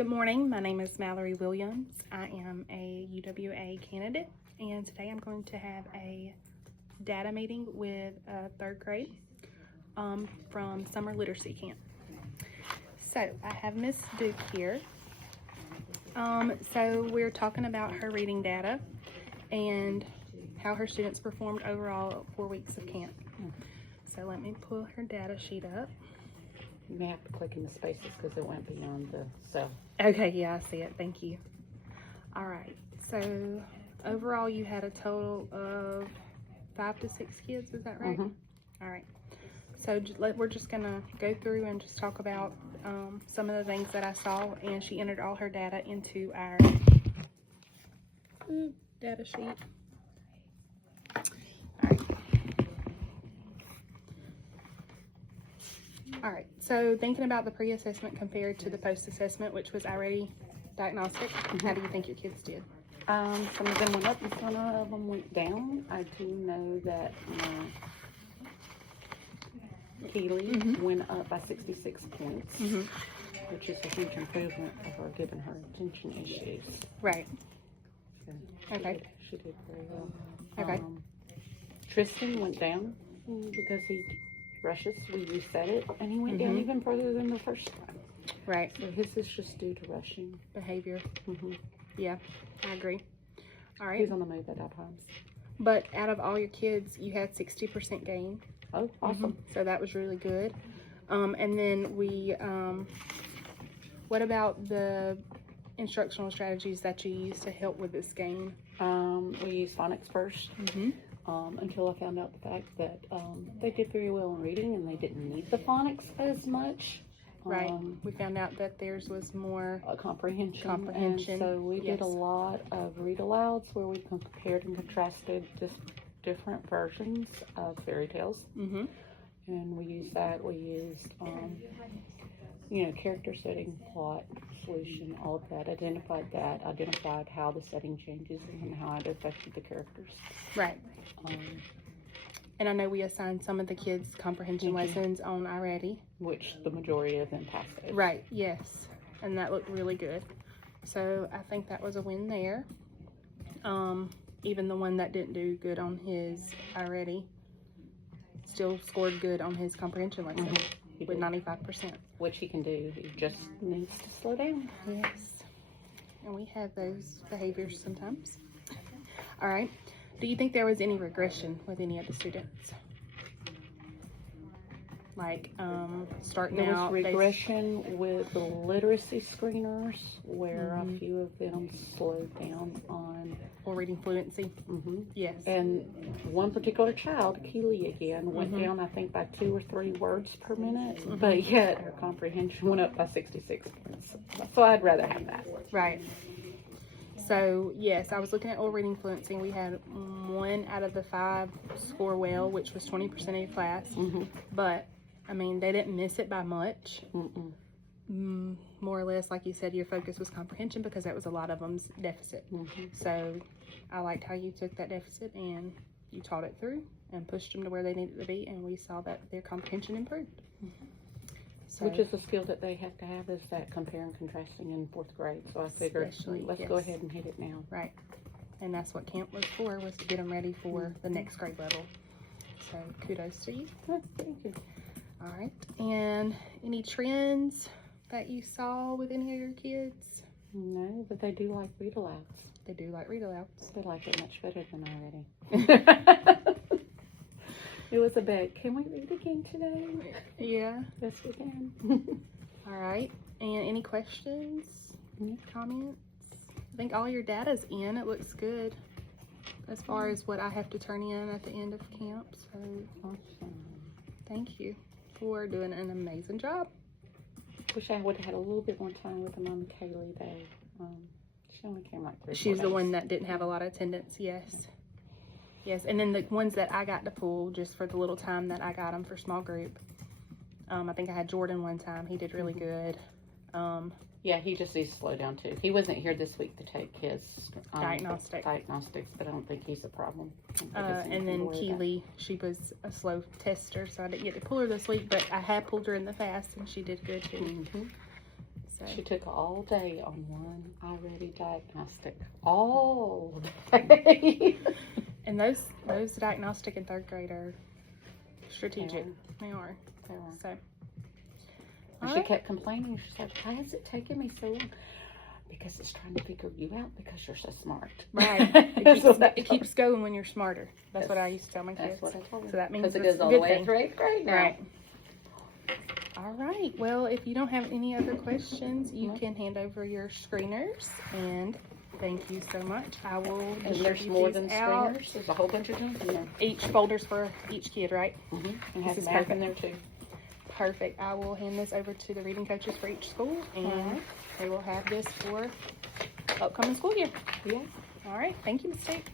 Good morning. My name is Mallory Williams. I am a UWA candidate, and today I'm going to have a data meeting with third grade from summer literacy camp. So I have Miss Duke here. So we're talking about her reading data and how her students performed overall 4 weeks of camp. So let me pull her data sheet up. You may have to click in the spaces because it went beyond the cell. Okay, yeah, I see it. Thank you. All right. So overall, you had a total of 5 to 6 kids. Is that right? Mm-hmm. All right. So we're just gonna go through and just talk about some of the things that I saw, and she entered all her data into our data sheet. All right, so thinking about the pre-assessment compared to the post-assessment, which was already diagnostic, how do you think your kids did? Some of them went up and some of them went down. I do know that Keely went up by 66 points, which is a huge improvement over given her attention issues. Right. So Okay. She did very well. Okay. Tristan went down because he rushes. We reset it, and he went down even further than the first time. Right. So his is just due to rushing Behavior. Yeah, I agree. All right. He's on the move at all times. But out of all your kids, you had 60% gain. Oh, awesome. So that was really good. And then what about the instructional strategies that you used to help with this gain? We used phonics first. Until I found out the fact that they did very well in reading and they didn't need the phonics as much. Right. We found out that theirs was more comprehension. And so we did a lot of read alouds where we compared and contrasted different versions of fairy tales. And we used that. We used, character setting, plot, solution, all of that. Identified how the setting changes and how it affected the characters. Right. And I know we assigned some of the kids comprehension lessons on already. Which the majority of them passed those. Right, yes. And that looked really good. So I think that was a win there. Even the one that didn't do good on his already still scored good on his comprehension lesson with 95%. Which he can do. He just needs to slow down. Yes. And we have those behaviors sometimes. All right. Do you think there was any regression with any of the students? Like starting out. There was regression with the literacy screeners where a few of them slowed down on reading fluency. Yes. And one particular child, Keely again, went down I think by 2 or 3 words per minute, but yet her comprehension went up by 66 points. So I'd rather have that. Right. So yes, I was looking at oral reading fluency, and we had 1 out of the 5 score well, which was 20% of your class. But I mean, they didn't miss it by much. More or less, like you said, your focus was comprehension because that was a lot of them's deficit. So I liked how you took that deficit and you taught it through and pushed them to where they needed to be, and we saw that their comprehension improved. So, which is a skill that they have to have, is that compare and contrasting in 4th grade. So I figured, let's go ahead and hit it now. Right. And that's what camp was for, was to get them ready for the next grade level. So kudos to you. Thank you. All right. And any trends that you saw with any of your kids? No, but they do like read alouds. They do like read alouds. They like it much better than already. It was a bet. Can we read again today? Yeah. Yes, we can. All right. And any questions? Any comments? I think all your data's in. It looks good as far as what I have to turn in at the end of camp. So Awesome. Thank you for doing an amazing job. Wish I would have had a little bit more time with them on Kaylee Day. She only came like 3 She's the one that didn't have a lot of attendance. Yes. Yes, and then the ones that I got to pull just for the little time that I got them for small group. I think I had Jordan one time. He did really good. Yeah, he just needs to slow down too. He wasn't here this week to take his diagnostics, but I don't think he's a problem. And then Keely, she was a slow tester, so I didn't get to pull her this week, but I had pulled her in the fast, and she did good too. So. She took all day on one iReady diagnostic. All day. And those diagnostic in third grade are strategic. They are. So. And she kept complaining. She's like, why is it taking me so long? Because it's trying to figure you out because you're so smart. Right. It keeps going when you're smarter. That's what I used to tell my kids. That's what I told them. So that means because it it's goes all a good the way thing. through 8th grade now. Right. All right. Well, if you don't have any other questions, you can hand over your screeners. And thank you so much. I will And there's more than out. screeners. There's a whole bunch of junk in there. Each folder's for each kid, right? And has This is math perfect. in there too. Perfect. I will hand this over to the reading coaches for each school, and they will have this for upcoming school year. Yeah. All right. Thank you, Ms. State.